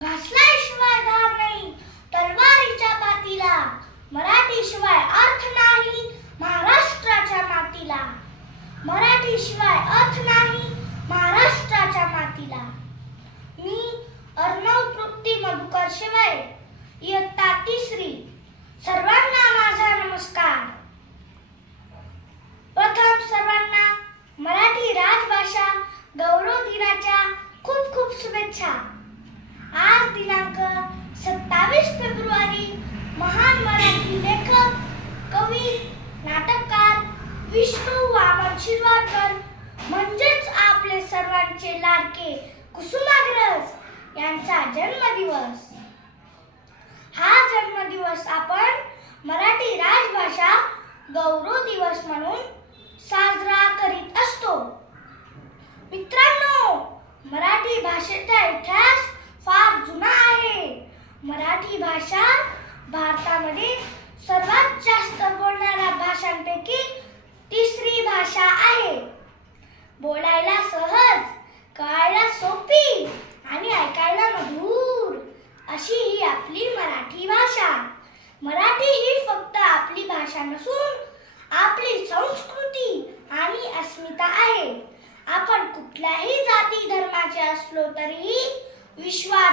घासल्याशिवाय धार नाही तलवारीच्या पातीला, मराठीशिवाय अर्थ नाही महाराष्ट्राच्या मातीला. मराठीशिवाय अर्थ नाही महाराष्ट्राच्या मातीला. मी अर्णव तृप्ती मधुकर शिवाय, इयत्ता तिसरी. सर्वांना माझा नमस्कार. प्रथम सर्वांना मराठी राजभाषा गौरव दिनाच्या खूप खूप शुभेच्छा. आज दिनांक 27 फेब्रुवारी महान मराठी लेखक, कवी, नाटककार विष्णू वामन शिरवाडकर म्हणजेच आपले सर्वांचे लाडके कुसुमाग्रज यांचा जन्मदिवस. हा जन्मदिवस आपण मराठी राजभाषा गौरव दिवस म्हणून साजरा करीत असतो. मित्रांनो, मराठी भाषेचा इतिहास फार जुना आहे. मराठी भाषा भारतामध्ये सर्वात जास्त बोलणाऱ्या भाषांपैकी तिसरी भाषा आहे. बोलायला सहज, कळायला सोपी आणि ऐकायला मधुर अशी ही आपली मराठी भाषा. मराठी ही फक्त आपली भाषा नसून आपली संस्कृती आणि अस्मिता आहे. आपण कुठल्याही जाती धर्माचे असलो तरीही विश्वास